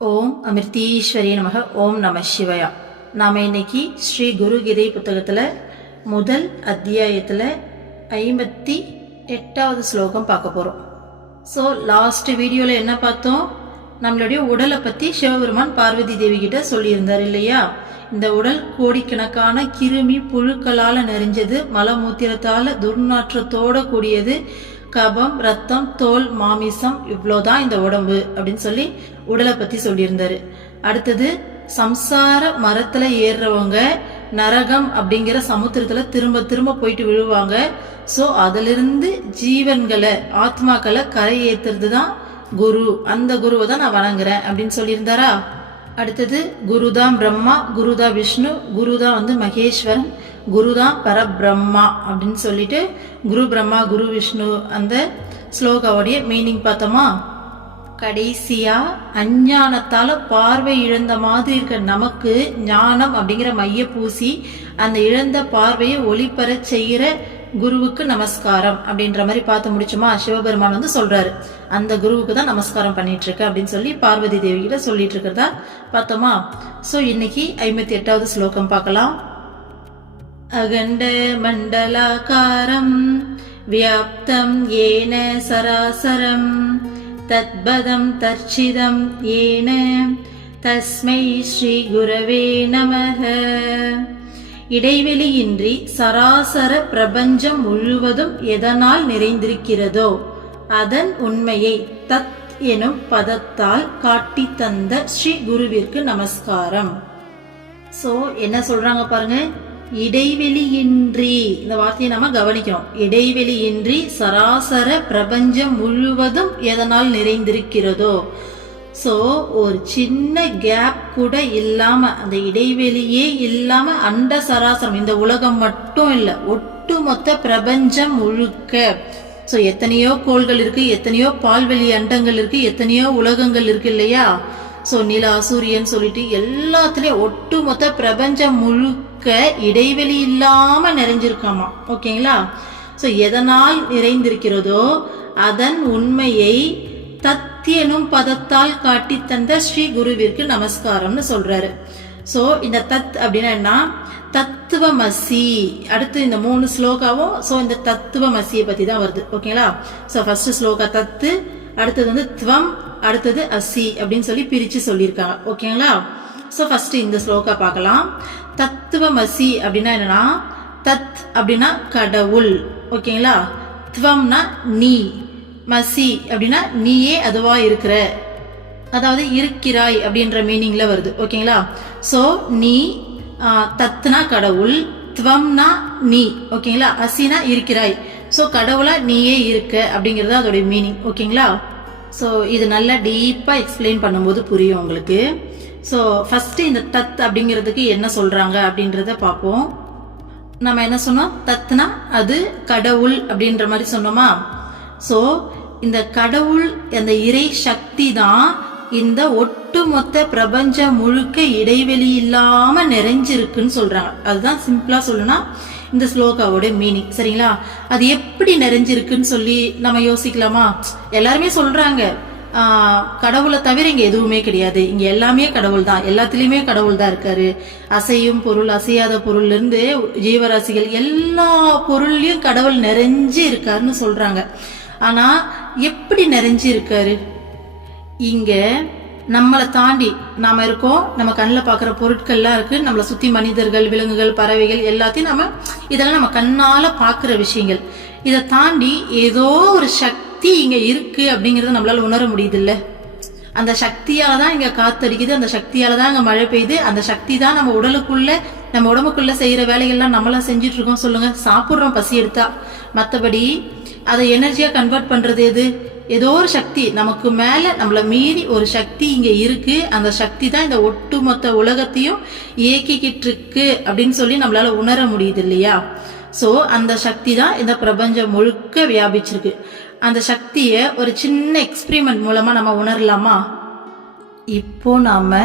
ஓம் அமிர்தீஸ்வரி நமக. ஓம் நம சிவயா. நாம் இன்னைக்கு ஸ்ரீ குருகீதை புத்தகத்தில் முதல் அத்தியாயத்தில் 58வது ஸ்லோகம் பார்க்க போகிறோம். ஸோ லாஸ்ட் வீடியோவில் என்ன பார்த்தோம்? நம்மளுடைய உடலை பற்றி சிவபெருமான் பார்வதி தேவி கிட்ட சொல்லியிருந்தார் இல்லையா? இந்த உடல் கோடிக்கணக்கான கிருமி புழுக்களால் நிறைஞ்சது, மலமூத்திரத்தால் துர்நாற்றத்தோட கூடியது, கபம், ரத்தம், தோல், மாமிசம், இவ்வளோதான் இந்த உடம்பு அப்படின்னு சொல்லி உடலை பத்தி சொல்லியிருந்தாரு. அடுத்தது சம்சார மரத்துல ஏறுறவங்க நரகம் அப்படிங்கிற சமுத்திரத்துல திரும்ப திரும்ப போயிட்டு விழுவாங்க. ஸோ அதிலிருந்து ஜீவன்களை ஆத்மாக்களை கரை ஏத்துறது தான் குரு. அந்த குருவை தான் நான் வணங்குறேன் அப்படின்னு சொல்லியிருந்தாரா? அடுத்தது குருதான் பிரம்மா, குருதான் விஷ்ணு, குருதான் மகேஸ்வரன், குருதான் பரபிரம்மா அப்படின்னு சொல்லிட்டு குரு பிரம்மா குரு விஷ்ணு அந்த ஸ்லோகாவுடைய மீனிங் பார்த்தோமா? கடைசியா அஞ்ஞானத்தால பார்வை இழந்த மாதிரி இருக்க நமக்கு ஞானம் அப்படிங்கிற மைய பூசி அந்த இழந்த பார்வையை ஒளிப்பெற செய்யற குருவுக்கு நமஸ்காரம் அப்படின்ற மாதிரி பார்த்து முடிச்சோமா? சிவபெருமான் சொல்றாரு, அந்த குருவுக்கு தான் நமஸ்காரம் பண்ணிட்டு இருக்க அப்படின்னு சொல்லி பார்வதி தேவி கிட்ட சொல்லிட்டு இருக்கிறதா பார்த்தோமா? சோ இன்னைக்கு 58வது ஸ்லோகம் பார்க்கலாம். அகண்ட மண்டலாகாரம் வியாப்தம் ஏன சராசரம் தத்பதம் தர்ச்சிதம் ஏன தஸ்மை ஸ்ரீ குரவே நமஹ. இடைவெளியின்றி சராசர பிரபஞ்சம் முழுவதும் எதனால் நிறைந்திருக்கிறதோ அதன் உண்மையை தத் எனும் பதத்தால் காட்டி தந்த ஸ்ரீ குருவிற்கு நமஸ்காரம். சோ என்ன சொல்றாங்க பாருங்க, இடைவெளியின்றி, இந்த வார்த்தையை நம்ம கவனிக்கணும். இடைவெளியின்றி சராசர பிரபஞ்சம் முழுவதும் எதனால் நிறைந்திருக்கிறதோ, சோ ஒரு சின்ன கேப் கூட இல்லாம, அந்த இடைவெளியே இல்லாம அண்ட சராசரம், இந்த உலகம் மட்டும் இல்ல, ஒட்டுமொத்த பிரபஞ்சம் முழுக்க. சோ எத்தனையோ கோள்கள் இருக்கு, எத்தனையோ பால்வெளி அண்டங்கள் இருக்கு, எத்தனையோ உலகங்கள் இருக்கு இல்லையா? சோ நிலா, சூரியன் சொல்லிட்டு எல்லாத்துலயும் ஒட்டுமொத்த பிரபஞ்சம் முழுக்க இடைவெளி இல்லாம நிறைஞ்சிருக்காமா. ஓகேங்களா? சோ எதனால் நிறைந்திருக்கிறதோ அதன் உண்மையை தத் எனும் பதத்தால் காட்டி தந்த ஸ்ரீ குருவிற்கு நமஸ்காரம்னு சொல்றாரு. சோ இந்த தத் அப்படின்னா என்ன? தத்துவமசி. அடுத்து இந்த 3 ஸ்லோகாவும் சோ இந்த தத்துவமசியை பத்தி தான் வருது. ஓகேங்களா? சோ ஃபர்ஸ்ட் ஸ்லோகா தத்து, அடுத்தது துவம், அடுத்தது அசி அப்படின்னு சொல்லி பிரிச்சு சொல்லியிருக்காங்க. ஓகேங்களா? சோ ஃபர்ஸ்ட் இந்த ஸ்லோகா பார்க்கலாம். தத்துவமசி அப்படின்னா என்னன்னா, தத் அப்படின்னா கடவுள். ஓகேங்களா? துவம்னா நீ, மசி அப்படின்னா நீயே அதுவா இருக்கிற, அதாவது இருக்கிறாய் அப்படின்ற மீனிங்ல வருது. ஓகேங்களா? சோ நீ, தத்னா கடவுள், துவம்னா நீ, ஓகேங்களா? அசினா இருக்கிறாய். சோ கடவுளா நீயே இருக்க அப்படிங்கறது அதோட மீனிங். ஓகேங்களா? ஸோ இது நல்லா டீப்பாக எக்ஸ்பிளைன் பண்ணும்போது புரியும் உங்களுக்கு. ஸோ ஃபர்ஸ்ட் இந்த தத் அப்படிங்கிறதுக்கு என்ன சொல்றாங்க அப்படின்றத பார்ப்போம். நம்ம என்ன சொன்னோம்? தத்னா அது கடவுள் அப்படின்ற மாதிரி சொன்னோமா? ஸோ இந்த கடவுள், அந்த இறை சக்தி தான் இந்த ஒட்டுமொத்த பிரபஞ்சம் முழுக்க இடைவெளி இல்லாம நிறைஞ்சிருக்குன்னு சொல்றாங்க. அதுதான் சிம்பிளா சொல்லணும்னா இந்த ஸ்லோகாவோட மீனிங். சரிங்களா? அது எப்படி நிறைஞ்சிருக்குன்னு சொல்லி நம்ம யோசிக்கலாமா? எல்லாருமே சொல்றாங்க கடவுளை தவிர இங்க எதுவுமே கிடையாது, இங்க எல்லாமே கடவுள் தான், எல்லாத்துலயுமே கடவுள் தான் இருக்காரு. அசையும் பொருள், அசையாத பொருள்ல இருந்து ஜீவராசிகள் எல்லா பொருள்லயும் கடவுள் நிறைஞ்சு இருக்காருன்னு சொல்றாங்க. ஆனா எப்படி நிறைஞ்சு இருக்காரு? இங்க நம்மளை தாண்டி நாம இருக்கோம், நம்ம கண்ணில் பாக்குற பொருட்கள்லாம் இருக்கு, நம்மளை சுத்தி மனிதர்கள், விலங்குகள், பறவைகள் எல்லாத்தையும் இதெல்லாம் நம்ம கண்ணால பாக்குற விஷயங்கள். இதை தாண்டி ஏதோ ஒரு சக்தி இங்க இருக்கு அப்படிங்கறத நம்மளால உணர முடியுது இல்ல? அந்த சக்தியால தான் இங்க காத்தடிக்குது, அந்த சக்தியால தான் இங்க மழை பெய்யுது, அந்த சக்தி தான் நம்ம உடலுக்குள்ள, நம்ம உடம்புக்குள்ள செய்யற வேலைகள்லாம் நம்மளாம் செஞ்சுட்டு இருக்கோம். சொல்லுங்க, சாப்பிடுறோம் பசி எடுத்தா. மற்றபடி அதை எனர்ஜியா கன்வெர்ட் பண்றது எது? ஏதோ ஒரு சக்தி நமக்கு மேல, நம்மள மீறி ஒரு சக்தி இங்க இருக்கு. அந்த சக்தி தான் இந்த ஒட்டுமொத்த உலகத்தையும் இயக்கிக்கிட்டு இருக்கு அப்படின்னு சொல்லி நம்மளால உணர முடியுது இல்லையா? சோ அந்த சக்தி தான் இந்த பிரபஞ்சம் முழுக்க வியாபிச்சிருக்கு. அந்த சக்திய ஒரு சின்ன எக்ஸ்பிரிமெண்ட் மூலமா நம்ம உணரலாமா? இப்போ நாம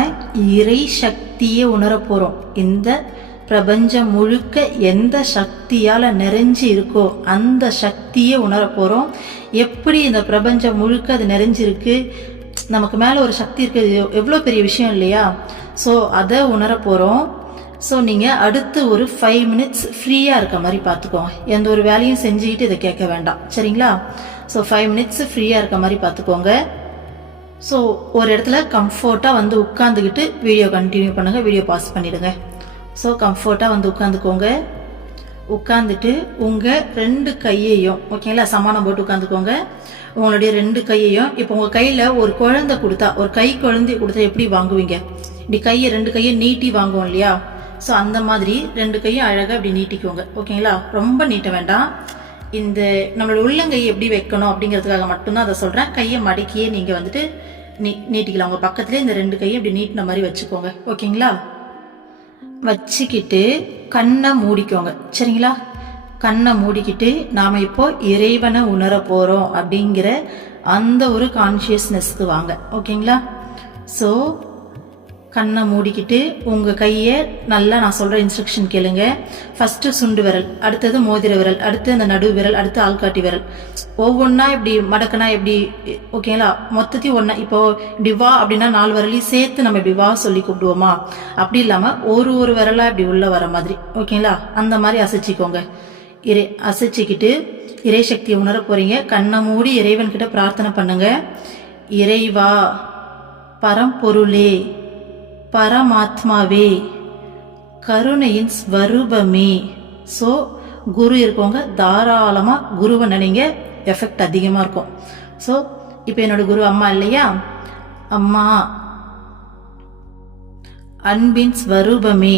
இறை சக்தியை உணர போறோம். இந்த பிரபஞ்சம் முழுக்க எந்த சக்தியால நிறைஞ்சு இருக்கோ அந்த சக்தியை உணர போறோம். எப்படி இந்த பிரபஞ்சம் முழுக்க அது நிறைஞ்சிருக்கு, நமக்கு மேலே ஒரு சக்தி இருக்குது, எவ்வளோ பெரிய விஷயம் இல்லையா? ஸோ அதை உணர போகிறோம். ஸோ நீங்கள் அடுத்து ஒரு 5 மினிட்ஸ் ஃப்ரீயாக இருக்க மாதிரி பார்த்துக்கோங்க. எந்த ஒரு வேலையும் செஞ்சுக்கிட்டு இதை கேட்க வேண்டாம், சரிங்களா? ஸோ 5 மினிட்ஸ் ஃப்ரீயாக இருக்க மாதிரி பார்த்துக்கோங்க. ஸோ ஒரு இடத்துல கம்ஃபர்ட்டாக வந்து உட்காந்துக்கிட்டு வீடியோ கண்டினியூ பண்ணுங்கள், வீடியோ பாஸ் பண்ணிவிடுங்க. ஸோ கம்ஃபர்ட்டாக வந்து உட்காந்துக்கோங்க. உட்காந்துட்டு உங்கள் 2 கையையும், ஓகேங்களா, சமானம் போட்டு உட்காந்துக்கோங்க. உங்களுடைய 2 கையையும், இப்போ உங்கள் கையில் ஒரு குழந்தை கொடுத்தா, ஒரு கை குழந்தை கொடுத்தா எப்படி வாங்குவீங்க? இப்படி கையை 2 கையை நீட்டி வாங்குவோம் இல்லையா? ஸோ அந்த மாதிரி 2 கையும் அழகாக இப்படி நீட்டிக்கோங்க, ஓகேங்களா? ரொம்ப நீட்ட வேண்டாம். இந்த நம்மளோட உள்ளங்கை எப்படி வைக்கணும் அப்படிங்கிறதுக்காக மட்டும்தான் அதை சொல்கிறேன். கையை மடக்கியே நீங்கள் வந்துட்டு நீட்டிக்கலாம். உங்கள் பக்கத்துலேயே இந்த 2 கையை இப்படி நீட்டின மாதிரி வச்சுக்கோங்க, ஓகேங்களா? வச்சுக்கிட்டு கண்ணை மூடிக்கோங்க, சரிங்களா? கண்ணை மூடிக்கிட்டு நாம் இப்போ இறைவனை உணர போகிறோம் அப்படிங்கிற அந்த ஒரு கான்ஷியஸ்னஸ்க்கு வாங்க, ஓகேங்களா? ஸோ கண்ணை மூடிக்கிட்டு உங்கள் கையை நல்லா நான் சொல்கிற இன்ஸ்ட்ரக்ஷன் கேளுங்க. ஃபஸ்ட்டு சுண்டு விரல், அடுத்தது மோதிர விரல், அடுத்து அந்த நடு விரல், அடுத்து ஆள்காட்டி விரல். ஒவ்வொன்றா இப்படி மடக்குனா எப்படி, ஓகேங்களா? மொத்தத்தையும் ஒன்றா, இப்போ இப்படி வா அப்படின்னா 4 விரலையும் சேர்த்து நம்ம இப்படி வா சொல்லி கூப்பிடுவோமா? அப்படி இல்லாமல் ஒரு விரலாக இப்படி உள்ளே வர மாதிரி, ஓகேங்களா? அந்த மாதிரி அசைச்சிக்கோங்க. அசைச்சிக்கிட்டு இறை சக்தியை உணர போகிறீங்க. கண்ணை மூடி இறைவன்கிட்ட பிரார்த்தனை பண்ணுங்க. இறைவா, பரம்பொருளே, பரமாத்மாவே, கருணையின் ஸ்வரூபமே. ஸோ குரு இருக்கவங்க தாராளமாக குருவை நினைங்க, எஃபெக்ட் அதிகமாக இருக்கும். ஸோ இப்போ என்னோட குரு அம்மா இல்லையா? அம்மா, அன்பின் ஸ்வரூபமே,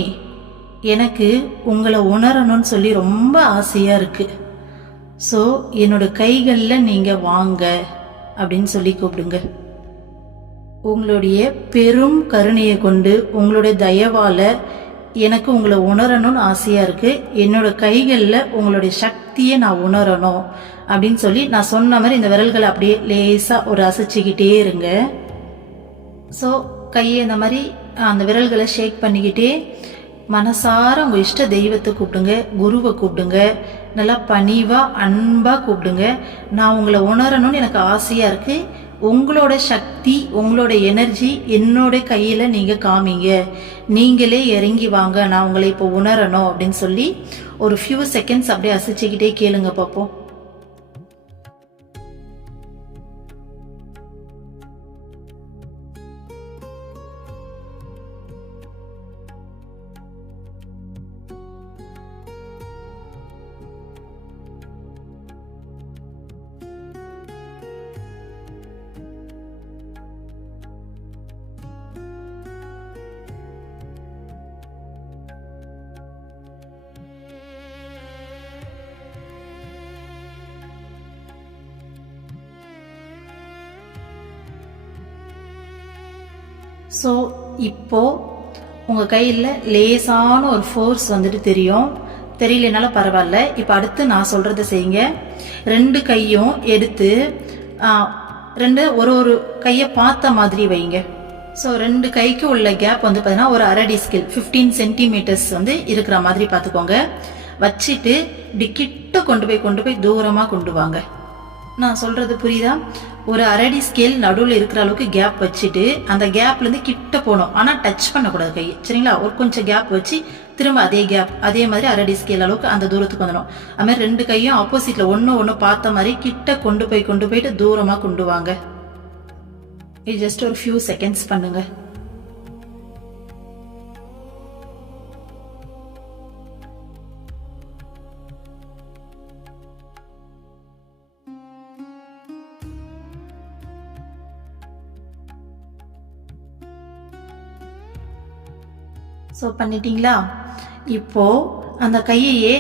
எனக்கு உங்களை உணரணும்னு சொல்லி ரொம்ப ஆசையாக இருக்குது. ஸோ என்னோட கைகளில் நீங்கள் வாங்க அப்படின்னு சொல்லி கூப்பிடுங்க. உங்களுடைய பெரும் கருணையை கொண்டு, உங்களுடைய தயவால் எனக்கு உங்களை உணரணும்னு ஆசையாக இருக்குது. என்னோட கைகளில் உங்களுடைய சக்தியை நான் உணரணும் அப்படின்னு சொல்லி நான் சொன்ன மாதிரி இந்த விரல்களை அப்படியே லேசாக ஒரு அசைச்சிக்கிட்டே இருங்க. ஸோ கையை இந்த மாதிரி அந்த விரல்களை ஷேக் பண்ணிக்கிட்டே மனசார உங்கள் இஷ்ட தெய்வத்தை கூப்பிடுங்க, குருவை கூப்பிடுங்க. நல்லா பணிவாக அன்பாக கூப்பிடுங்க. நான் உங்களை உணரணும்னு எனக்கு ஆசையாக இருக்குது. உங்களோட சக்தி, உங்களோட எனர்ஜி என்னோட கையில் நீங்கள் காமிங்க. நீங்களே இறங்கி வாங்க, நான் உங்களை இப்போ உணரணும் அப்படின்னு சொல்லி ஒரு ஃபியூ செகண்ட்ஸ் அப்படியே அசைச்சிக்கிட்டே கேளுங்க பார்ப்போம். ஸோ இப்போது உங்கள் கையில் லேசான ஒரு ஃபோர்ஸ் வந்துட்டு தெரியும். தெரியலனாலும் பரவாயில்ல. இப்போ அடுத்து நான் சொல்கிறத செய்யுங்க. 2 கையும் எடுத்து 2 ஒரு கையை பார்த்த மாதிரி வைங்க. ஸோ 2 கைக்கு உள்ள கேப் வந்து பார்த்தீங்கன்னா ஒரு 1/2 ஸ்கேல் 15 சென்டிமீட்டர்ஸ் வந்து இருக்கிற மாதிரி பார்த்துக்கோங்க. வச்சுட்டு இப்படி கிட்ட கொண்டு போய் தூரமாக கொண்டு வாங்க. நான் சொல்கிறது புரியுதா? ஒரு 1/2 ஸ்கேல் நடுவில் இருக்கிற அளவுக்கு கேப் வச்சுட்டு அந்த கேப்லேருந்து கிட்ட போகணும். ஆனால் டச் பண்ணக்கூடாது கை, சரிங்களா? ஒரு கொஞ்சம் கேப் வச்சு திரும்ப அதே கேப், அதே மாதிரி 1/2 ஸ்கேல் அளவுக்கு அந்த தூரத்துக்கு வந்துடும். அது மாதிரி 2 கையும் ஆப்போசிட்டில் ஒன்று பார்த்த மாதிரி கிட்ட கொண்டு போயிட்டு தூரமாக கொண்டு வாங்க. இது ஜஸ்ட் ஒரு ஃபியூ செகண்ட்ஸ் பண்ணுங்க. ஸோ பண்ணிட்டீங்களா? இப்போது அந்த கையையே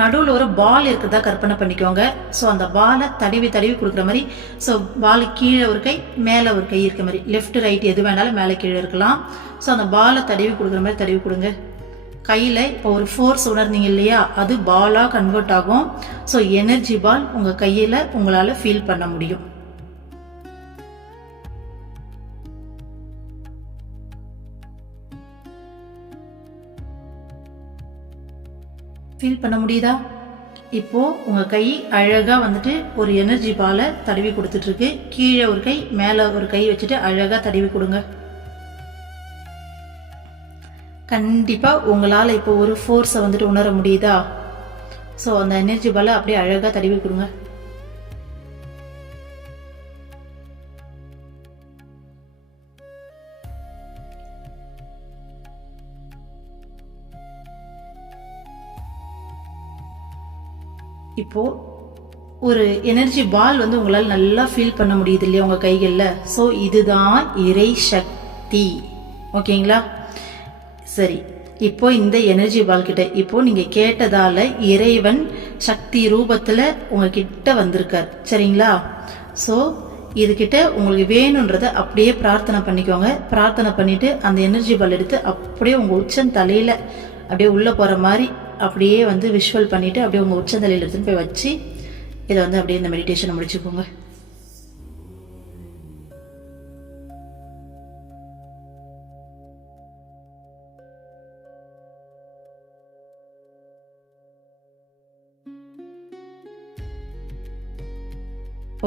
நடுவில் ஒரு பால் இருக்கிறதா கற்பனை பண்ணிக்கோங்க. ஸோ அந்த பாலை தடவி கொடுக்குற மாதிரி. ஸோ பால் கீழே ஒரு கை, மேலே ஒரு கை இருக்க மாதிரி, லெஃப்ட் ரைட் எது வேணாலும் மேலே கீழே இருக்கலாம். ஸோ அந்த பாலை தடவி கொடுக்குற மாதிரி தடவி கொடுங்க. கையில் இப்போ ஒரு ஃபோர்ஸ் உணர்ந்தீங்க இல்லையா? அது பாலாக கன்வெர்ட் ஆகும். ஸோ எனர்ஜி பால் உங்கள் கையில் உங்களால் ஃபீல் பண்ண முடியும். ஃபீல் பண்ண முடியுதா? இப்போ உங்க கை அழகா வந்துட்டு ஒரு எனர்ஜி பாலை தடவி கொடுத்துட்டு இருக்கு. கீழே ஒரு கை மேல ஒரு கை வச்சுட்டு அழகா தடவி கொடுங்க. கண்டிப்பா உங்களால இப்போ ஒரு ஃபோர்ஸை வந்துட்டு உணர முடியுதா? ஸோ அந்த எனர்ஜி பாலை அப்படியே அழகா தடவி கொடுங்க. இப்போ ஒரு எனர்ஜி பால் வந்து உங்களால் நல்லா ஃபீல் பண்ண முடியுது இல்லையா உங்க கைகள்ல? ஸோ இதுதான் இறை சக்தி. ஓகேங்களா? சரி, இப்போ இந்த எனர்ஜி பால் கிட்ட இப்போ நீங்க கேட்டதால இறைவன் சக்தி ரூபத்துல உங்ககிட்ட வந்திருக்கார். சரிங்களா? ஸோ இதுகிட்ட உங்களுக்கு வேணும்ன்றத அப்படியே பிரார்த்தனை பண்ணிக்கோங்க. பிரார்த்தனை பண்ணிட்டு அந்த எனர்ஜி பால் எடுத்து அப்படியே உங்க உச்சம் தலையில அப்படியே உள்ள போற மாதிரி அப்படியே வந்து விஷுவல் பண்ணிட்டு அப்படியே உங்க உச்சந்தலையில எடுத்துன்னு போய் வச்சு இதை வந்து அப்படியே இந்த மெடிடேஷனை முடிச்சுக்கோங்க.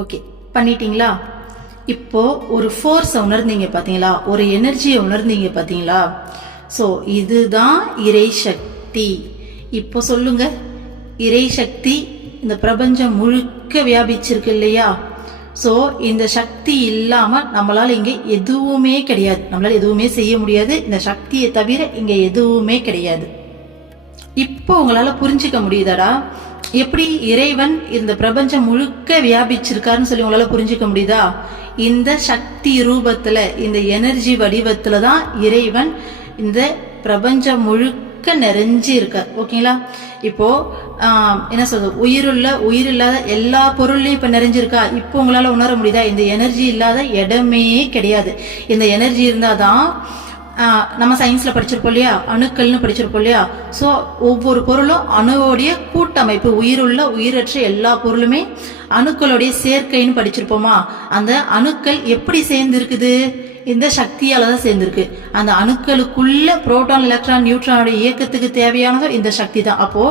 ஓகே, பண்ணிட்டீங்களா? இப்போ ஒரு ஃபோர்ஸை உணர்ந்தீங்க பாத்தீங்களா? ஒரு எனர்ஜியை உணர்ந்தீங்க பாத்தீங்களா? ஸோ இதுதான் இறை சக்தி. இப்போ சொல்லுங்க, இறை சக்தி இந்த பிரபஞ்சம் முழுக்க வியாபிச்சிருக்கு இல்லையா? ஸோ இந்த சக்தி இல்லாம நம்மளால இங்க எதுவுமே கிடையாது. நம்மளால எதுவுமே செய்ய முடியாது. இந்த சக்தியை தவிர இங்க எதுவுமே கிடையாது. இப்போ உங்களால புரிஞ்சுக்க முடியுதாடா எப்படி இறைவன் இந்த பிரபஞ்சம் முழுக்க வியாபிச்சிருக்காருன்னு சொல்லி உங்களால புரிஞ்சுக்க முடியுதா? இந்த சக்தி ரூபத்துல, இந்த எனர்ஜி வடிவத்துல தான் இறைவன் இந்த பிரபஞ்சம் முழுக்க நிறைஞ்சு இருக்கார். ஓகேங்களா? இப்போ என்ன சொல்றது, உயிர் இல்லாத எல்லா பொருள்லயும் இப்ப நிறைஞ்சிருக்கா? இப்போ உங்களால உணர முடியுதா? இந்த எனர்ஜி இல்லாத இடமே கிடையாது. இந்த எனர்ஜி இருந்தாதான் நம்ம சயின்ஸ்ல படிச்சிருப்போம் இல்லையா, அணுக்கள்னு படிச்சிருப்போம் இல்லையா? சோ ஒவ்வொரு பொருளும் அணுவோடைய கூட்டமைப்பு, உயிருள்ள உயிரற்ற எல்லா பொருளுமே அணுக்களுடைய சேர்க்கைன்னு படிச்சிருப்போமா? அந்த அணுக்கள் எப்படி சேர்ந்து இருக்குது? இந்த சக்தியால தான் சேர்ந்திருக்கு. அந்த அணுக்களுக்குள்ள புரோட்டான், எலக்ட்ரான், நியூட்ரானோட இயக்கத்துக்கு தேவையானதும் இந்த சக்தி தான். அப்போ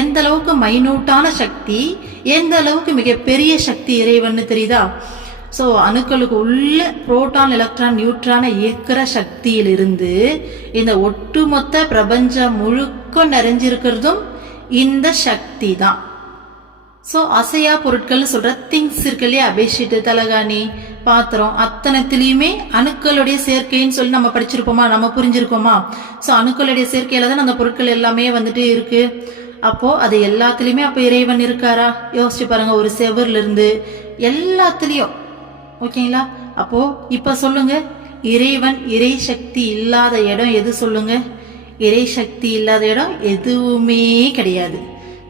எந்த அளவுக்கு மைனூட்டான சக்தி, எந்த அளவுக்கு மிகப்பெரிய சக்தி இறைவன்னு தெரியுதா? ஸோ அணுக்களுக்கு உள்ள புரோட்டான், எலக்ட்ரான், நியூட்ரான இயக்கிற சக்தியிலிருந்து இந்த ஒட்டுமொத்த பிரபஞ்சம் முழுக்க நிறைஞ்சிருக்கிறதும் இந்த சக்தி தான். ஸோ அசையா பொருட்கள் சொல்ற திங்ஸ் இருக்கு இல்லையா, பெட்ஷீட்டு, தலகாணி, பாத்திரம், அத்தனத்திலயுமே அணுக்களுடைய சேர்க்கைன்னு சொல்லி நம்ம படிச்சிருப்போமா, நம்ம புரிஞ்சிருக்கோமா? ஸோ அணுக்களுடைய சேர்க்கையில தான் அந்த பொருட்கள் எல்லாமே வந்துட்டு இருக்கு. அப்போ அது எல்லாத்துலயுமே அப்ப இறைவன் இருக்காரா? யோசிச்சு பாருங்க. ஒரு செவர்ல இருந்து எல்லாத்துலயும். ஓகேங்களா? அப்போ இப்ப சொல்லுங்க, இறைவன் இறை சக்தி இல்லாத இடம் எது சொல்லுங்க? இறை சக்தி இல்லாத இடம் எதுவுமே கிடையாது.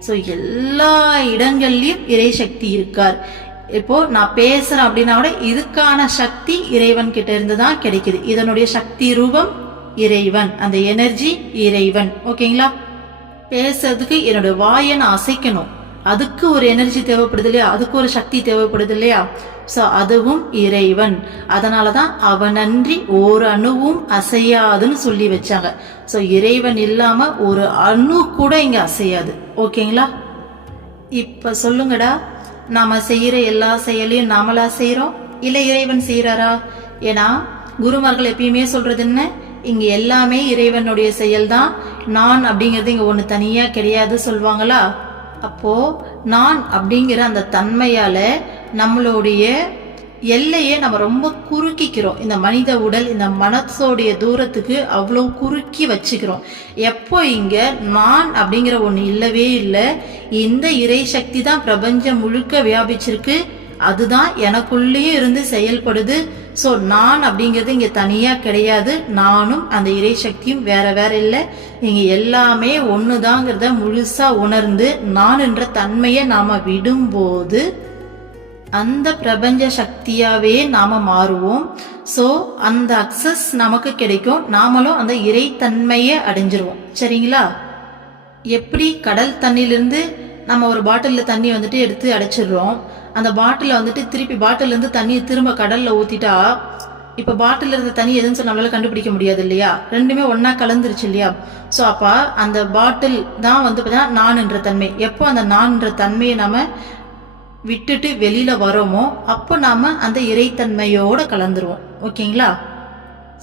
ஸோ எல்லா இடங்கள்லயும் இறை சக்தி இருக்கார். இப்போ நான் பேசுறேன் அப்படின்னா கூட இதுக்கான சக்தி இறைவன் கிட்ட இருந்து தான் கிடைக்குது. இதனுடைய சக்தி ரூபம் இறைவன், அந்த எனர்ஜி இறைவன். ஓகேங்களா? பேசுறதுக்கு என்னோட வாயை நான் அசைக்கணும், அதுக்கு ஒரு எனர்ஜி தேவைப்படுது இல்லையா, அதுக்கு ஒரு சக்தி தேவைப்படுது இல்லையா? சோ அதுவும் இறைவன். அதனாலதான் அவனன்றி ஒரு அணுவும் அசையாதுன்னு சொல்லி வச்சாங்க. சோ இறைவன் இல்லாம ஒரு அணு கூட இங்க அசையாது. ஓகேங்களா? இப்ப சொல்லுங்கடா, நாம செய்யற எல்லா செயலையும் நாமளா செய்யறோம் இல்ல இறைவன் செய்யறாரா? ஏன்னா குருமார்கள் எப்பயுமே சொல்றது என்ன, இங்க எல்லாமே இறைவனுடைய செயல்தான், நான் அப்படிங்கிறது இங்க ஒண்ணு தனியா கிடையாது சொல்வாங்களா? அப்போ நான் அப்படிங்கிற அந்த தன்மையால நம்மளுடைய எல்லையை நம்ம ரொம்ப குறுக்கிக்கிறோம். இந்த மனித உடல், இந்த மனசோடைய தூரத்துக்கு அவ்வளவு குறுக்கி வச்சுக்கிறோம். எப்போ இங்க நான் அப்படிங்கிற ஒண்ணு இல்லவே இல்லை. இந்த இறை சக்தி தான் பிரபஞ்சம் முழுக்க வியாபிச்சிருக்கு, அதுதான் எனக்குள்ளேயே இருந்து செயல்படுது. சோ நான் அப்படிங்கிறது இங்க தனியா கிடையாது. நானும் அந்த இறை சக்தியும் வேற வேற இல்லை, இங்க எல்லாமே ஒண்ணுதாங்கிறத முழுசா உணர்ந்து நான் என்ற தன்மையை நாம விடும்போது அந்த பிரபஞ்ச சக்தியாவே நாம மாறுவோம். சோ அந்த அக்சஸ் நமக்கு கிடைக்கும், நாமளும் அந்த இறை தன்மையை அடைஞ்சிருவோம். சரிங்களா? எப்படி கடல் தண்ணிலிருந்து நம்ம ஒரு பாட்டில்ல தண்ணி வந்துட்டு எடுத்து அடைச்சிடுறோம், அந்த பாட்டில வந்துட்டு திருப்பி பாட்டில இருந்து தண்ணி திரும்ப கடல்ல ஊத்திட்டா இப்போ பாட்டில் இருந்த தண்ணி எதுன்னு சொல்லி நம்மளால கண்டுபிடிக்க முடியாது இல்லையா, ரெண்டுமே ஒன்னா கலந்துருச்சு இல்லையா. ஸோ அப்போ அந்த பாட்டில் தான் வந்து பார்த்தீங்கன்னா நான் என்ற தன்மை. எப்போ அந்த நான் என்ற தன்மையை நம்ம விட்டுட்டு வெளியில வரோமோ அப்போ நாம அந்த இறைத்தன்மையோட கலந்துருவோம். ஓகேங்களா.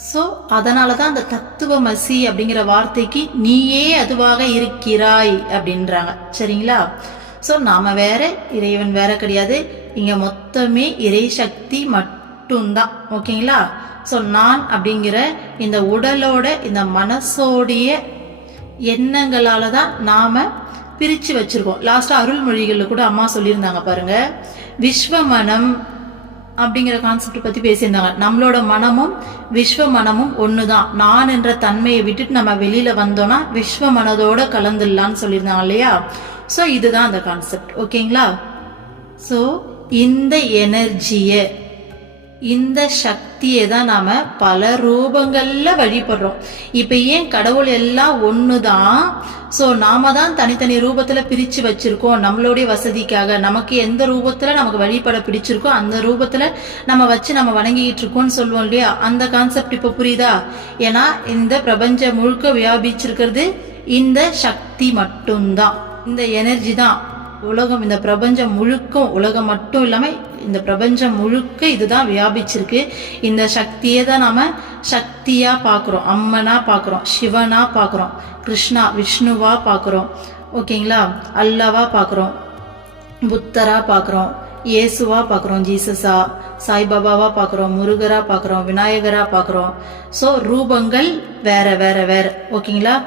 ஸோ அதனால தான் அந்த தத்துவமசி அப்படிங்கிற வார்த்தைக்கு நீயே அதுவாக இருக்கிறாய் அப்படின்றாங்க. சரிங்களா. ஸோ நாம வேற, இறைவன் வேற கிடையாது. இங்க மொத்தமே இறை சக்தி மட்டும்தான். ஓகேங்களா. ஸோ நான் அப்படிங்கிற இந்த உடலோட இந்த மனசோடைய எண்ணங்களால தான் நாம பிரிச்சு வச்சிருக்கோம். லாஸ்டா அருள்மொழிகள்ல கூட அம்மா சொல்லியிருந்தாங்க பாருங்க, விஸ்வமனம் அப்படிங்கிற கான்செப்ட் பத்தி பேசியிருந்தாங்க. நம்மளோட மனமும் விஸ்வ மனமும் ஒண்ணுதான். நான் என்ற தன்மையை விட்டுட்டு நம்ம வெளியில வந்தோம்னா விஸ்வ மனதோட கலந்துடலான்னு சொல்லியிருந்தாங்க இல்லையா. ஸோ இதுதான் அந்த கான்செப்ட். ஓகேங்களா. ஸோ இந்த எனர்ஜியை, இந்த சக்தியை தான் நாம பல ரூபங்கள்ல வழிபடுறோம். இப்ப ஏன் கடவுள் எல்லாம் ஒண்ணுதான், சோ நாம தான் தனித்தனி ரூபத்துல பிரிச்சு வச்சிருக்கோம் நம்மளுடைய வசதிக்காக. நமக்கு எந்த ரூபத்துல நமக்கு வழிபட பிடிச்சிருக்கோ அந்த ரூபத்துல நம்ம வச்சு நம்ம வணங்கிட்டு இருக்கோம்னு சொல்லுவோம் இல்லையா. அந்த கான்செப்ட் இப்ப புரியுதா. ஏன்னா இந்த பிரபஞ்சம் முழுக்க வியாபிச்சிருக்கிறது இந்த சக்தி மட்டும்தான், இந்த எனர்ஜி தான். உலகம், இந்த பிரபஞ்சம் முழுக்க, உலகம் மட்டும் இல்லாம இந்த பிரபஞ்சம் முழுக்க இதுதான் வியாபிச்சிருக்கு. இந்த சக்தியை தான் நாம சக்தியா பாக்குறோம், அம்மனா பாக்குறோம், சிவனா பாக்குறோம், கிருஷ்ணா விஷ்ணுவா பாக்குறோம். ஓகேங்களா. அல்லாவா பாக்குறோம், புத்தரா பாக்குறோம், இயேசுவா பாக்குறோம், ஜீசஸா, சாய்பாபாவா பாக்குறோம், முருகரா பாக்குறோம், விநாயகரா பாக்குறோம். ஸோ ரூபங்கள் வேற வேற வேற. ஓகேங்களா.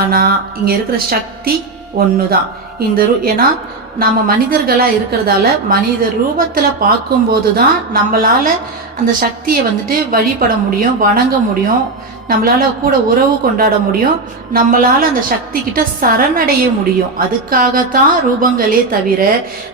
ஆனா இங்க இருக்கிற சக்தி ஒண்ணுதான். இந்த ஏன்னா நம்ம மனிதர்களா இருக்கிறதால மனித ரூபத்துல பார்க்கும் போதுதான் நம்மளால அந்த சக்தியை வந்துட்டு வழிபட முடியும், வணங்க முடியும், நம்மளால கூட உறவு கொண்டாட முடியும், நம்மளால அந்த சக்தி கிட்ட சரணடைய முடியும். அதுக்காகத்தான் ரூபங்களே தவிர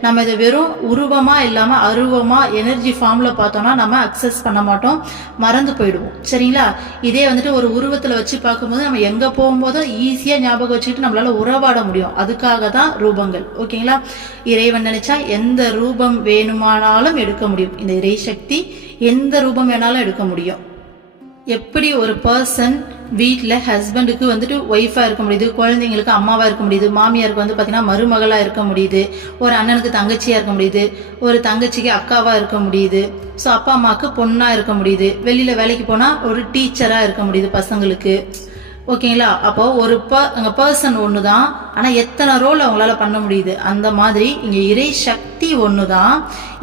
நம்ம இதை வெறும் உருவமா இல்லாம அருவமா எனர்ஜி ஃபார்ம்ல பார்த்தோம்னா நம்ம அக்சஸ் பண்ண மாட்டோம், மறந்து போயிடுவோம். சரிங்களா. இதே வந்துட்டு ஒரு உருவத்துல வச்சு பார்க்கும்போது நம்ம எங்க போகும்போதும் ஈஸியா ஞாபகம் வச்சுக்கிட்டு நம்மளால உறவாட முடியும். அதுக்காக தான் ரூபங்கள். ஓகேங்களா. இறைவன் நினைச்சா எந்த ரூபம் வேணுமானாலும் எடுக்க முடியும். இந்த இறை சக்தி எந்த ரூபம் வேணாலும் எடுக்க முடியும். எப்படி ஒரு பர்சன் வீட்டில் ஹஸ்பண்டுக்கு வந்துட்டு ஒய்ஃபா இருக்க முடியுது, குழந்தைங்களுக்கு அம்மாவா இருக்க முடியுது, மாமியாருக்கு வந்து பார்த்தீங்கன்னா மருமகளா இருக்க முடியுது, ஒரு அண்ணனுக்கு தங்கச்சியா இருக்க முடியுது, ஒரு தங்கச்சிக்கு அக்காவா இருக்க முடியுது, ஸோ அப்பா அம்மாவுக்கு பொண்ணா இருக்க முடியுது, வெளியில வேலைக்கு போனா ஒரு டீச்சரா இருக்க முடியுது பசங்களுக்கு. ஓகேங்களா. அப்போ ஒரு பர்சன் ஒண்ணுதான், ஆனா எத்தனை ரோல் அவங்களால பண்ண முடியுது. அந்த மாதிரி இங்க இறை சக்தி ஒண்ணுதான்.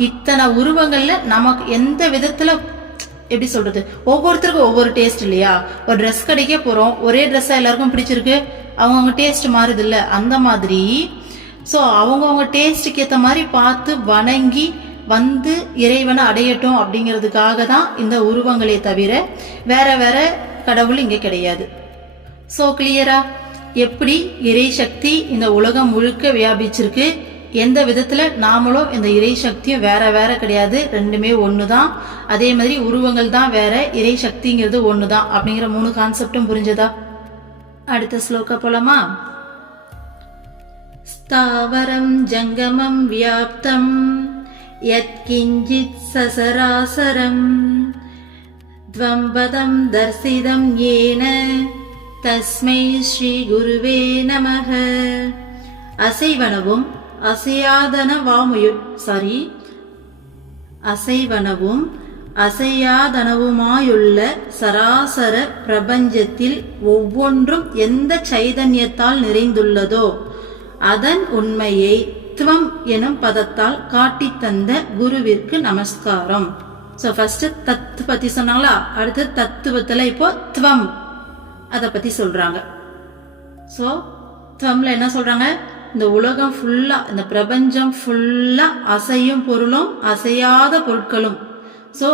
இத்தனை உருவங்கள்ல நமக்கு எந்த விதத்துல எப்படி சொல்றது, ஒவ்வொருத்தருக்கும் ஒவ்வொரு டேஸ்ட் இல்லையா. ஒரு ட்ரெஸ் கடைக்கே போறோம், ஒரே ட்ரெஸ்ஸா எல்லாருக்கும் பிடிச்சிருக்கு, அவங்கவுங்க டேஸ்ட் மாறுது இல்ல. அந்த மாதிரி ஸோ அவங்கவுங்க டேஸ்டுக்கு ஏற்ற மாதிரி பார்த்து வணங்கி வந்து இறைவனை அடையட்டும் அப்படிங்கிறதுக்காக தான் இந்த உருவங்களே தவிர வேற வேற கடவுள் இங்க கிடையாது. சோ கிளியரா. எப்படி இறை சக்தி இந்த உலகம் முழுக்க வியாபிச்சிருக்கு, எந்த விதத்துல நாமளும் இந்த இறை சக்தியும் வேற வேற கிடையாது, ரெண்டுமே ஒண்ணுதான். அதே மாதிரி உருவங்கள் தான் வேற, இறை சக்திங்கிறது ஒண்ணுதான் அப்படிங்கிற 3 கான்செப்டும் புரிஞ்சதா. அடுத்த ஸ்லோகா போலாமா. ஸ்தாவரம் ஜங்கமம் வியாப்தம் யத் கிஞ்சித் சசராசரம் த்வம்பதம் தர்சிதம் ஏன தஸ்மை ஸ்ரீ குருவே நமஹ. அசைவனவும் அசைவனவும் அசையாதனவுமாயுள்ள சராசர பிரபஞ்சத்தில் ஒவ்வொன்றும் எந்த சைதன்யத்தால் நிறைந்துள்ளதோ அதன் உண்மையை துவம் எனும் பதத்தால் காட்டி தந்த குருவிற்கு நமஸ்காரம். சோ ஃபர்ஸ்ட் தத்து பத்தி சொன்னாங்களா, அடுத்து தத்துவத்துல இப்போ துவம் அத பத்தி சொல்றாங்க. சோ துவம்ல என்ன சொல்றாங்க, இந்த உலகம் ஃபுல்லா, இந்த பிரபஞ்சம் ஃபுல்லா அசையும் பொருளும் அசையாத பொருட்களும், சோ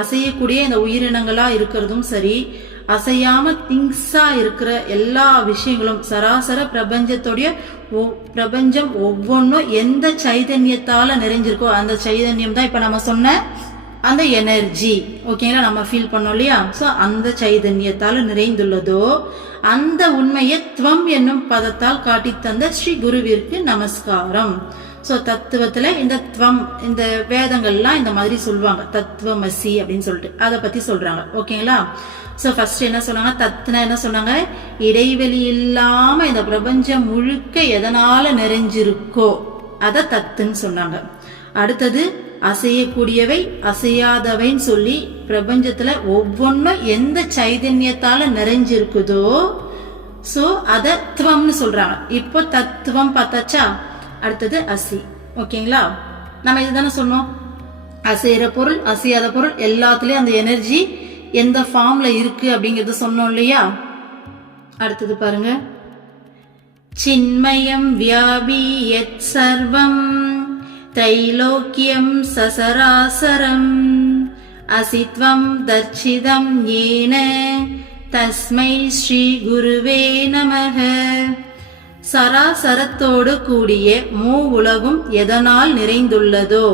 அசையக்கூடிய இந்த உயிரினங்களா இருக்கிறதும் சரி, அசையாம திங்ஸா இருக்கிற எல்லா விஷயங்களும், சராசர பிரபஞ்சம் ஒவ்வொன்றும் எந்த சைதன்யத்தால நிறைஞ்சிருக்கோ அந்த சைதன்யம் தான் இப்ப நம்ம சொன்ன அந்த எனர்ஜி. ஓகேங்களா. நம்ம ஃபீல் பண்ணோம் இல்லையா. சோ அந்த சைதன்யத்தால நிறைந்துள்ளதோ அந்த உண்மையை துவம் என்னும் பதத்தால் காட்டி தந்த ஸ்ரீ குருவிற்கு நமஸ்காரம். ஸோ தத்துவத்துல இந்த துவம், இந்த வேதங்கள்லாம் இந்த மாதிரி சொல்லுவாங்க, தத்துவமசி அப்படின்னு சொல்லிட்டு அதை பத்தி சொல்றாங்க. ஓகேங்களா? ஸோ ஃபர்ஸ்ட் என்ன சொன்னாங்க, தத்துனா என்ன சொன்னாங்க, இடைவெளி இல்லாம இந்த பிரபஞ்சம் முழுக்க எதனால நிறைஞ்சிருக்கோ அத தத்துன்னு சொன்னாங்க. அடுத்தது அசையக்கூடியவை அசையாதவைன்னு சொல்லி பிரபஞ்சத்துல ஒவ்வொன்றும் எந்த சைதன்யத்தால நிறைஞ்சிருக்குதோ சோ அத துவம்னு சொல்றாங்க. இப்போ தத்துவம் பார்த்தாச்சா, அடுத்தது அசி. ஓகேங்களா? நம்ம இதுதானே சொன்னோம், அசைகிற பொருள் அசையாத பொருள் எல்லாத்துலயும் அந்த எனர்ஜி எந்த ஃபார்ம்ல இருக்கு அப்படிங்கறத சொன்னோம் இல்லையா? அடுத்தது பாருங்க, சின்மயம் வியாபி யத் சர்வம் தைலோக்கியம் சசராசரம் அசித்வம் தர்ச்சிதம் ஏன தஸ்மை ஸ்ரீ குருவே நமக. சராசரத்தோடு கூடிய மூ உலகும் எதனால் நிறைந்துள்ளதோ,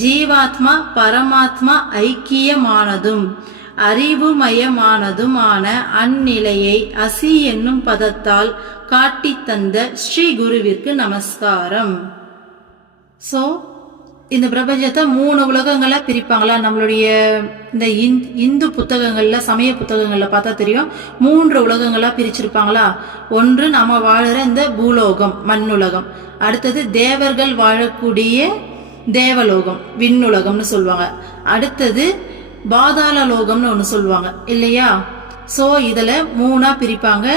ஜீவாத்மா பரமாத்மா ஐக்கியமானதும் அறிவுமயமானதுமான அந்நிலையை அசி என்னும் பதத்தால் காட்டி தந்த ஸ்ரீ குருவிற்கு நமஸ்காரம். சோ இந்த பிரபஞ்சத்தை 3 உலகங்களா பிரிப்பாங்களா? நம்மளுடைய இந்த இந்து புத்தகங்கள்ல, சமய புத்தகங்கள்ல பார்த்தா தெரியும், 3 உலகங்களா பிரிச்சிருப்பாங்களா? ஒன்று நம்ம வாழற இந்த பூலோகம், மண்ணுலகம். அடுத்தது தேவர்கள் வாழக்கூடிய தேவலோகம், விண்ணுலகம்னு சொல்லுவாங்க. அடுத்தது பாதாள லோகம்னு ஒண்ணு சொல்லுவாங்க இல்லையா? சோ இதுல 3ஆ பிரிப்பாங்க.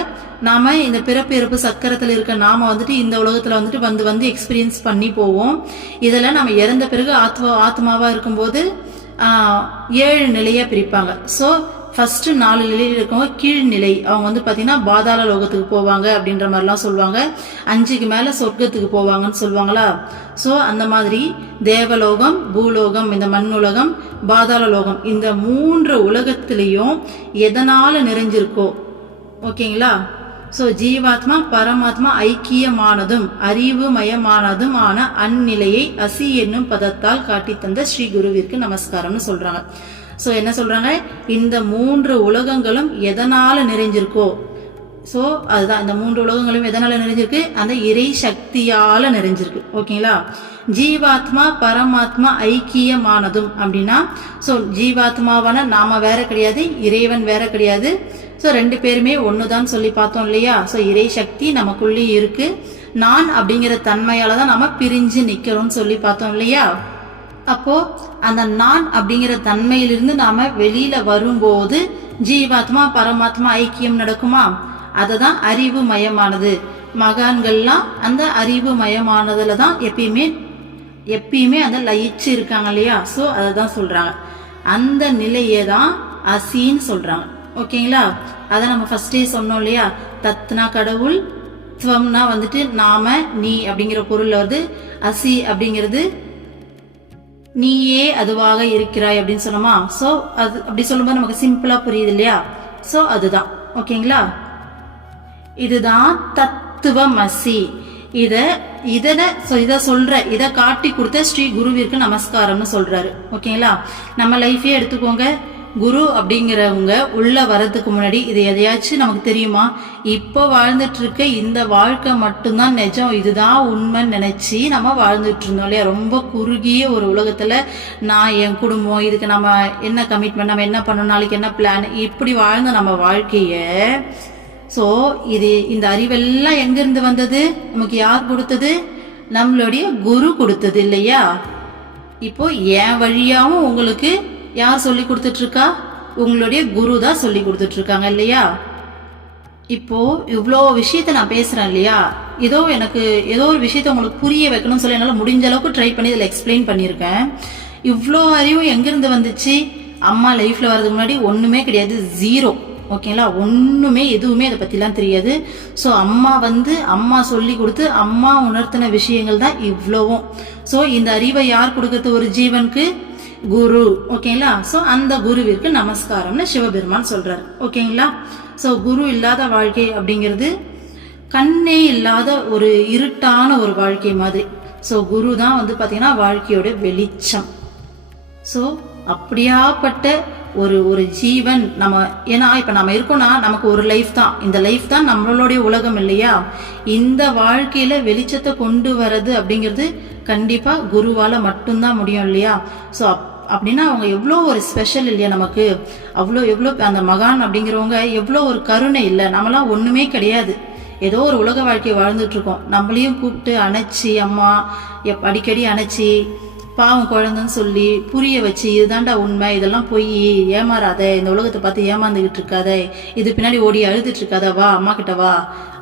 நாம இந்த பிறப்பு இறப்பு சக்கரத்துல இருக்க நாம வந்துட்டு இந்த உலகத்துல வந்துட்டு வந்து எக்ஸ்பீரியன்ஸ் பண்ணி போவோம். இதுல நம்ம இறந்த பிறகு ஆத்மாவா இருக்கும்போது 7 நிலையா பிரிப்பாங்க. சோ ஃபர்ஸ்ட் 4 நிலையில் இருக்கவங்க கீழ்நிலை, அவங்க வந்து பாத்தீங்கன்னா பாதாள லோகத்துக்கு போவாங்க அப்படின்ற மாதிரிலாம் சொல்லுவாங்க. 5க்கு மேல சொர்க்கத்துக்கு போவாங்கன்னு சொல்லுவாங்களா? சோ அந்த மாதிரி தேவலோகம், பூலோகம், இந்த மண்ணுலகம், பாதாள லோகம், இந்த 3 உலகத்திலையும் எதனால நிறைஞ்சிருக்கோ, ஓகேங்களா? சோ ஜீவாத்மா பரமாத்மா ஐக்கியமானதும் அறிவுமயமானதும் ஆன அந்நிலையை அசி என்னும் பதத்தால் காட்டி தந்த ஸ்ரீ குருவிற்கு நமஸ்காரம்னு சொல்றாங்க. சோ என்ன சொல்றாங்க, இந்த 3 உலகங்களும் எதனால நிறைஞ்சிருக்கோ, சோ அதுதான் இந்த 3 உலகங்களும் எதனால நிறைஞ்சிருக்கு, அந்த இறை சக்தியால நிறைஞ்சிருக்கு. ஓகேங்களா? ஜீவாத்மா பரமாத்மா ஐக்கியமானதும் அப்படின்னா, சோ ஜீவாத்மாவான நாம வேற கிடையாது, இறைவன் வேற கிடையாது. சோ 2 பேருமே ஒண்ணுதான் சொல்லி பார்த்தோம் இல்லையா? சோ இறை சக்தி நமக்குள்ளே இருக்கு, நான் அப்படிங்கிற தன்மையால தான் நாம பிரிஞ்சு நிக்கிறோம்னு சொல்லி பார்த்தோம் இல்லையா? அப்போ அந்த நான் அப்படிங்கிற தன்மையிலிருந்து நாம வெளியில வரும்போது ஜீவாத்மா பரமாத்மா ஐக்கியம் நடக்குமா? அததான் அறிவு மயமானது. மகான்கள்லாம் அந்த அறிவு மயமானதுல தான் எப்பயுமே அந்த லயிச்சு இருக்காங்க இல்லையா? சோ அததான் சொல்றாங்க, அந்த நிலையை தான் அசின்னு சொல்றாங்க. ஓகேங்களா? அத நம்ம ஃபர்ஸ்டே சொன்னோம் இல்லையா? தத்னா கடவுள், துவம்னா வந்துட்டு நாம நீ அப்படிங்கிற பொருள் வருது, அசி அப்படிங்கிறது நீயே அதுவாக இருக்கிறாய் அப்படின்னு சொன்னோமா? சோ அது அப்படி சொல்லும்போது நமக்கு சிம்பிளா புரியுது இல்லையா? சோ அதுதான். ஓகேங்களா? இதுதான் தத்துவமசி. இத காட்டி கொடுத்த ஸ்ரீ குருவிற்கு நமஸ்காரம்னு சொல்றாரு. ஓகேங்களா? நம்ம லைஃபே எடுத்துக்கோங்க, குரு அப்படிங்கிறவங்க உள்ள வர்றதுக்கு முன்னாடி இது எதையாச்சும் நமக்கு தெரியுமா? இப்போ வாழ்ந்துட்டு இருக்க இந்த வாழ்க்கை மட்டும்தான் நிஜம், இதுதான் உண்மைன்னு நினைச்சு நம்ம வாழ்ந்துட்டு இருந்தோம் இல்லையா? ரொம்ப குறுகிய ஒரு உலகத்துல நான், என் குடும்பம், இதுக்கு நம்ம என்ன கமிட்மெண்ட், நம்ம என்ன பண்ணணும், நாளைக்கு என்ன பிளான், இப்படி வாழ்ந்த நம்ம வாழ்க்கைய, சோ இது இந்த அறிவெல்லாம் எங்க இருந்து வந்தது? நமக்கு யார் கொடுத்தது? நம்மளுடைய குரு கொடுத்தது இல்லையா? இப்போ என் வழியாவும் உங்களுக்கு யார் சொல்லி கொடுத்துட்டு இருக்கா? உங்களுடைய குரு தான் சொல்லி கொடுத்துட்டு இருக்காங்க இல்லையா? இப்போ இவ்வளோ விஷயத்த நான் பேசுறேன் இல்லையா? ஏதோ ஒரு விஷயத்த உங்களுக்கு புரிய வைக்கணும்னு சொல்லி என்னால முடிஞ்ச அளவுக்கு ட்ரை பண்ணி இதில் எக்ஸ்பிளைன் பண்ணியிருக்கேன். இவ்வளோ அறிவும் எங்கிருந்து வந்துச்சு? அம்மா லைஃப்ல வர்றதுக்கு முன்னாடி ஒண்ணுமே கிடையாது, 0. ஓகேங்களா? ஒண்ணுமே எதுவுமே அதை பத்திலாம் தெரியாது. ஸோ அம்மா சொல்லி கொடுத்து அம்மா உணர்த்தின விஷயங்கள் தான் இவ்வளவும். ஸோ இந்த அறிவை யார் கொடுக்கறது? ஒரு ஜீவனுக்கு குரு. ஓகேங்களா? சோ அந்த குருவிற்கு நமஸ்காரம்னு சிவபெருமான் சொல்றாரு. ஓகேங்களா? சோ குரு இல்லாத வாழ்க்கை அப்படிங்கிறது கண்ணே இல்லாத ஒரு இருட்டான ஒரு வாழ்க்கை மாதிரி. சோ குரு தான் வந்து பாத்தீங்கன்னா வாழ்க்கையோட வெளிச்சம். சோ அப்படியாப்பட்ட ஒரு ஜீவன் நம்ம, ஏன்னா இப்ப நம்ம இருக்கோம்னா நமக்கு ஒரு லைஃப் தான், இந்த லைஃப் தான் நம்மளுடைய உலகம் இல்லையா? இந்த வாழ்க்கையில வெளிச்சத்தை கொண்டு வர்றது அப்படிங்கிறது கண்டிப்பாக குருவால் மட்டும்தான் முடியும் இல்லையா? ஸோ அப்படின்னா அவங்க எவ்வளோ ஒரு ஸ்பெஷல் இல்லையா நமக்கு? எவ்வளோ அந்த மகான் அப்படிங்கிறவங்க எவ்வளோ ஒரு கருணை இல்லை? நம்மளாம் ஒன்றுமே கிடையாது, ஏதோ ஒரு உலக வாழ்க்கையை வாழ்ந்துட்டு இருக்கோம். நம்மளையும் கூப்பிட்டு அணைச்சி, அம்மா அடிக்கடி அணைச்சி, பாவம் குழந்தைன்னு சொல்லி புரிய வச்சு, இதுதான்டா உண்மை, இதெல்லாம் போய் ஏமாறாத, இந்த உலகத்தை பார்த்து ஏமாந்துக்கிட்டு இருக்காத, இது பின்னாடி ஓடி அழுதுட்டு இருக்காத, வா அம்மா கிட்ட வா,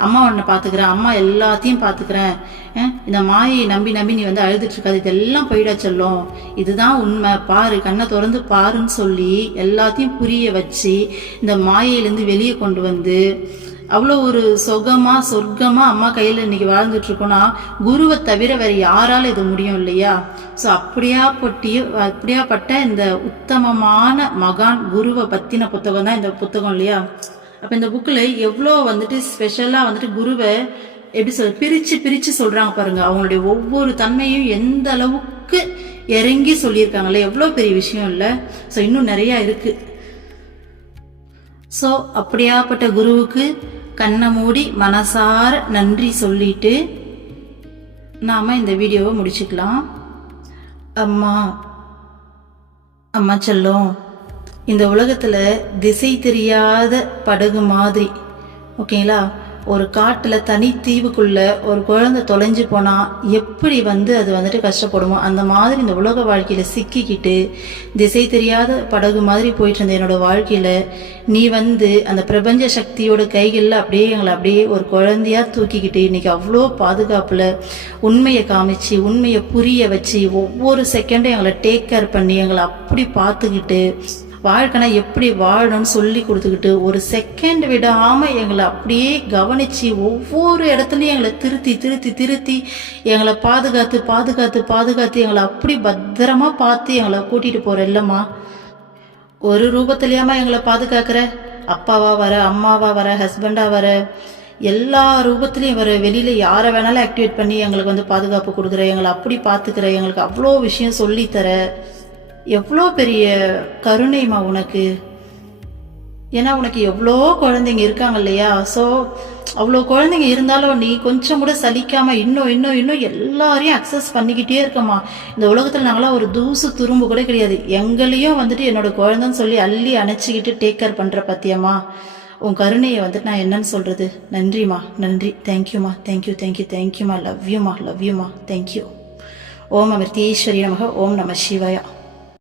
அம்மா உன்னை பார்த்துக்கிறேன், அம்மா எல்லாத்தையும் பார்த்துக்கிறேன், இந்த மாயை நம்பி நம்பி நீ வந்து அழுதுட்டு இருக்காது, இதெல்லாம் போயிட சொல்லும், இதுதான் உண்மை, பாரு, கண்ணை திறந்து பாருன்னு சொல்லி எல்லாத்தையும் புரிய வச்சு இந்த மாயையிலேருந்து வெளியே கொண்டு வந்து அவ்வளோ ஒரு சொர்க்கமா அம்மா கையில் இன்னைக்கு வாழ்ந்துட்டு இருக்கோம்னா குருவை தவிர வேற யாரால இது முடியும் இல்லையா? ஸோ அப்படியாப்பட்ட இந்த உத்தமமான மகான் குருவை பத்தின புத்தகம் தான் இந்த புத்தகம் இல்லையா? அப்ப இந்த புக்கில் எவ்வளோ வந்துட்டு ஸ்பெஷலா வந்துட்டு குருவை எப்படி பிரிச்சு சொல்றாங்க பாருங்க. அவங்களுடைய ஒவ்வொரு தன்மையும் எந்த அளவுக்கு இறங்கி சொல்லியிருக்காங்களே, எவ்வளோ பெரிய விஷயம் இல்லை? ஸோ இன்னும் நிறைய இருக்கு. ஸோ அப்படியாப்பட்ட குருவுக்கு கண்ணை மூடி மனசார நன்றி சொல்லிட்டு நாம் இந்த வீடியோவை முடிச்சுக்கலாம். அம்மா செல்லம், இந்த உலகத்தில் திசை தெரியாத படகு மாதிரி, ஓகேங்களா? ஒரு காட்டில் தனி தீவுக்குள்ள ஒரு குழந்தை தொலைஞ்சு போனால் எப்படி வந்து அது வந்துட்டு கஷ்டப்படுமோ, அந்த மாதிரி இந்த உலக வாழ்க்கையில் சிக்கிக்கிட்டு திசை தெரியாத படகு மாதிரி போயிட்டு இருந்த என்னோட வாழ்க்கையில் நீ வந்து அந்த பிரபஞ்ச சக்தியோட கைகளில் அப்படியே எங்களை அப்படியே ஒரு குழந்தையா தூக்கிக்கிட்டு இன்னைக்கு அவ்வளோ பாதுகாப்பில் உண்மையை காமிச்சு, உண்மையை புரிய வச்சு, ஒவ்வொரு செகண்டும் எங்களை டேக் கேர் பண்ணி எங்களை அப்படி பார்த்துக்கிட்டு வாழ்க்கைனா எப்படி வாழணும்னு சொல்லி கொடுத்துக்கிட்டு ஒரு செகண்ட் விடாமல் எங்களை அப்படியே கவனித்து ஒவ்வொரு இடத்துலையும் எங்களை திருத்தி எங்களை பாதுகாத்து எங்களை அப்படி பத்திரமா பார்த்து எங்களை கூட்டிகிட்டு போகிற இல்லைம்மா? ஒரு ரூபத்துலையாமா எங்களை பாதுகாக்கிற? அப்பாவா வர, அம்மாவா வர, ஹஸ்பண்டாக வர, எல்லா ரூபத்துலையும் வர, வெளியில் யாரை வேணாலும் ஆக்டிவேட் பண்ணி எங்களுக்கு வந்து பாதுகாப்பு கொடுக்குற, எங்களை அப்படி பார்த்துக்கிற, எங்களுக்கு அவ்வளோ விஷயம் சொல்லித்தர, எவ்வளோ பெரிய கருணைமா உனக்கு. ஏன்னா உனக்கு எவ்வளோ குழந்தைங்க இருக்காங்க இல்லையா? ஸோ அவ்வளோ குழந்தைங்க இருந்தாலும் நீ கொஞ்சம் கூட சலிக்காம இன்னும் எல்லாரையும் அக்சஸ் பண்ணிக்கிட்டே இருக்கம்மா. இந்த உலகத்தில் நாங்களாம் ஒரு தூசு துரும்பு கூட கிடையாது, எங்களையும் வந்துட்டு என்னோட குழந்தைன்னு சொல்லி அள்ளி அணைச்சிக்கிட்டு டேக் கேர் பண்ணுற பத்தியம்மா. உன் கருணையை வந்துட்டு நான் என்னன்னு சொல்கிறது? நன்றிம்மா, நன்றி. தேங்க்யூம்மா, தேங்க்யூம்மா. லவ் யூம்மா, தேங்க்யூ. ஓம் அமிர்தீஸ்வரி நமக. ஓம் நம சிவாயா.